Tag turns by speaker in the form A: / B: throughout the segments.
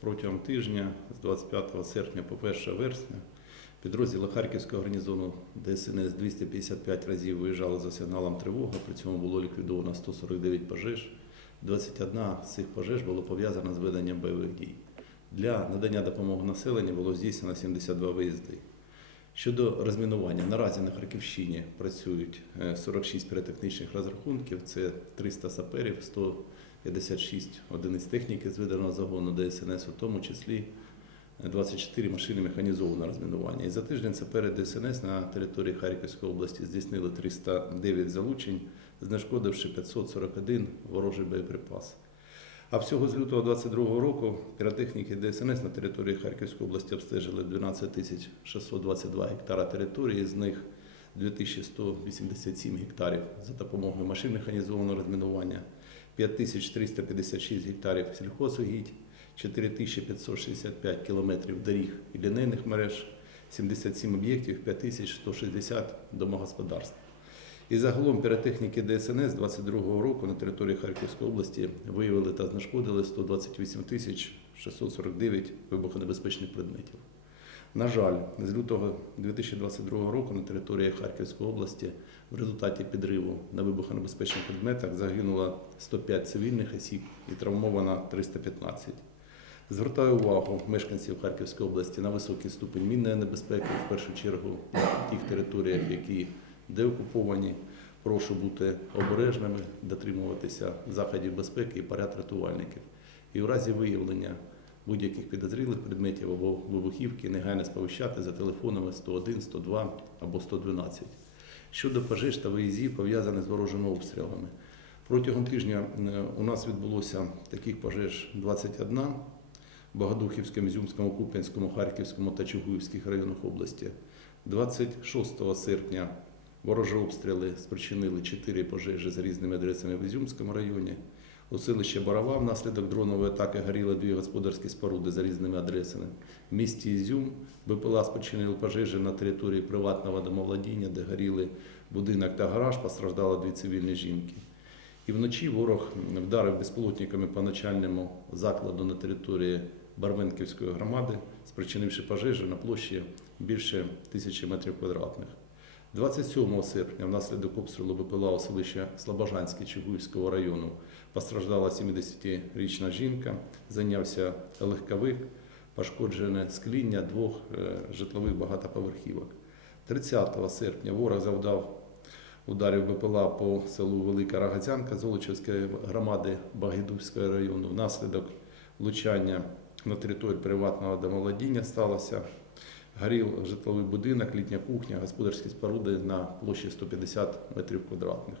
A: протягом тижня з 25 серпня по 1 вересня підрозділи Харківського гарнізону ДСНС 255 разів виїжджали за сигналом тривоги. При цьому було ліквідовано 149 пожеж. 21 з цих пожеж було пов'язано з веденням бойових дій. Для надання допомоги населенню було здійснено 72 виїзди. Щодо розмінування, наразі на Харківщині працюють е, 46 піротехнічних розрахунків, це 300 саперів, 156 одиниць техніки зведеного загону ДСНС, у тому числі е, 24 машини механізованого розмінування. І за тиждень сапери ДСНС на території Харківської області здійснили 309 залучень, знешкодивши 541 ворожий боєприпас. А всього з лютого 2022 року піротехніки ДСНС на території Харківської області обстежили 12 тисяч 622 гектара території, з них 2187 гектарів за допомогою машин механізованого розмінування, 5356 гектарів сільхозугідь, 4565 кілометрів доріг і лінейних мереж, 77 об'єктів, 5160 домогосподарств. І загалом піротехніки ДСНС 22 року на території Харківської області виявили та знешкодили 128 тисяч 649 вибухонебезпечних предметів. На жаль, з лютого 2022 року на території Харківської області в результаті підриву на вибухонебезпечних предметах загинуло 105 цивільних осіб і травмовано 315. Звертаю увагу мешканців Харківської області на високий ступень мінної небезпеки, в першу чергу на тих територіях, які деокуповані. Прошу бути обережними, дотримуватися заходів безпеки і поряд рятувальників. І в разі виявлення будь-яких підозрілих предметів або вибухівки негайно сповіщати за телефонами 101, 102 або 112. Щодо пожеж та виїздів, пов'язаних з ворожими обстрілами. Протягом тижня е, у нас відбулося таких пожеж 21 в Богодухівському, Ізюмському, Куп'янському, Харківському та Чугуївських районах області. 26 серпня ворожі обстріли спричинили 4 пожежі за різними адресами в Ізюмському районі. У селищі Барава внаслідок дронової атаки горіли дві господарські споруди за різними адресами. В місті Ізюм БПЛА спричинили пожежі на території приватного домовладіння, де горіли будинок та гараж, постраждало дві цивільні жінки. І вночі ворог вдарив безпілотниками по начальному закладу на території Барвенківської громади, спричинивши пожежі на площі більше тисячі метрів квадратних. 27 серпня внаслідок обстрілу БПЛА у селища Слобожанське Чугуївського району постраждала 70-річна жінка, зайнявся легковик, пошкоджене скління двох е, житлових багатоповерхівок. 30 серпня ворог завдав ударів БПЛА по селу Велика Рогатянка Золочівської громади Багідувського району. Внаслідок влучання на території приватного домовладіння сталося. Горів житловий будинок, літня кухня, господарські споруди на площі 150 метрів квадратних.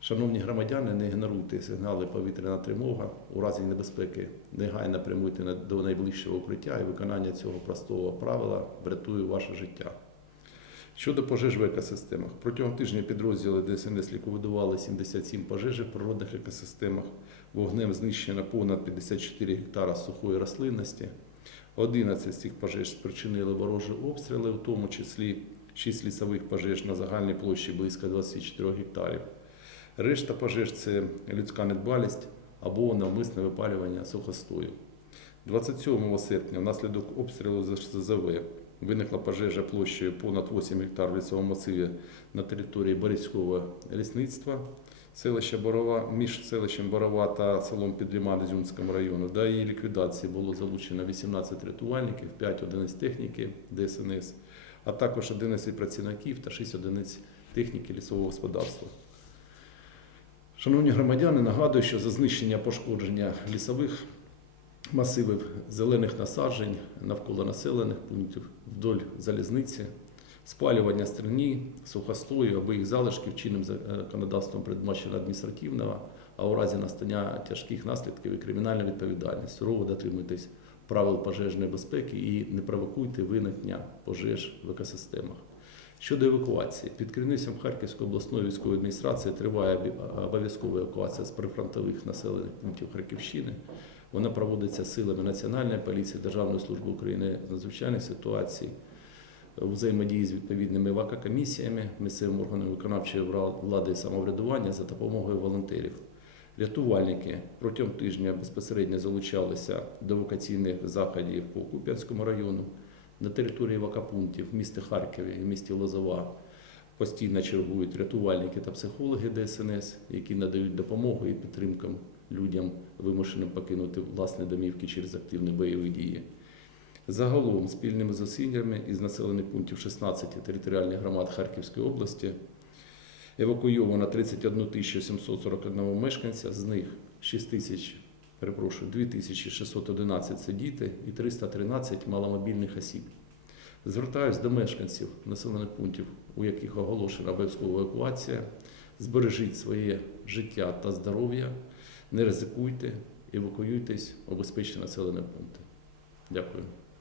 A: Шановні громадяни, не ігноруйте сигнали повітряна тривога. У разі небезпеки негайно прямуйте до найближчого укриття і виконання цього простого правила врятує ваше життя. Щодо пожеж в екосистемах, протягом тижня підрозділи ДСНС ліквідували 77 пожеж в природних екосистемах. Вогнем знищено понад 54 гектара сухої рослинності. 11 з цих пожеж спричинили ворожі обстріли, в тому числі 6 лісових пожеж на загальній площі близько 24 гектарів. Решта пожеж це людська недбалість або навмисне випалювання сухостою. 27 серпня внаслідок обстрілу ЗЗВ виникла пожежа площею понад 8 гектар в лісовому масиві на території Борівського лісництва селища Борова, між селищем Борова та селом Підліман Ізюмському району. До її ліквідації було залучено 18 рятувальників, 5 одиниць техніки ДСНС, а також 11 працівників та 6 одиниць техніки лісового господарства. Шановні громадяни, нагадую, що за знищення пошкодження лісових масивів зелених насаджень навколо населених пунктів вдоль залізниці, спалювання стерні, сухостою або їх залишків чинним законодавством передбачено адміністративного, а у разі настання тяжких наслідків і кримінальна відповідальність. Сурово дотримуйтесь правил пожежної безпеки і не провокуйте виникнення пожеж в екосистемах. Щодо евакуації, під керівництвом Харківської обласної військової адміністрації триває обов'язкова евакуація з прифронтових населених пунктів Харківщини. Вона проводиться силами Національної поліції, Державної служби України з надзвичайних ситуацій, взаємодії з відповідними евакокомісіями, місцевими органами виконавчої влади і самоврядування за допомогою волонтерів. Рятувальники протягом тижня безпосередньо залучалися до евакуаційних заходів по Куп'янському району на території евакопунктів в місті Харкові і місті Лозова. Постійно чергують рятувальники та психологи ДСНС, які надають допомогу і підтримку людям, вимушеним покинути власні домівки через активні бойові дії. Загалом спільними зусиллями із населених пунктів 16 територіальних громад Харківської області евакуйовано 31 741 мешканця, з них 6 тисяч, перепрошую, 2611 – це діти і 313 маломобільних осіб. Звертаюсь до мешканців населених пунктів, у яких оголошена обов'язкова евакуація. Збережіть своє життя та здоров'я, не ризикуйте, евакуюйтесь у безпечні населені пункти. Дякую.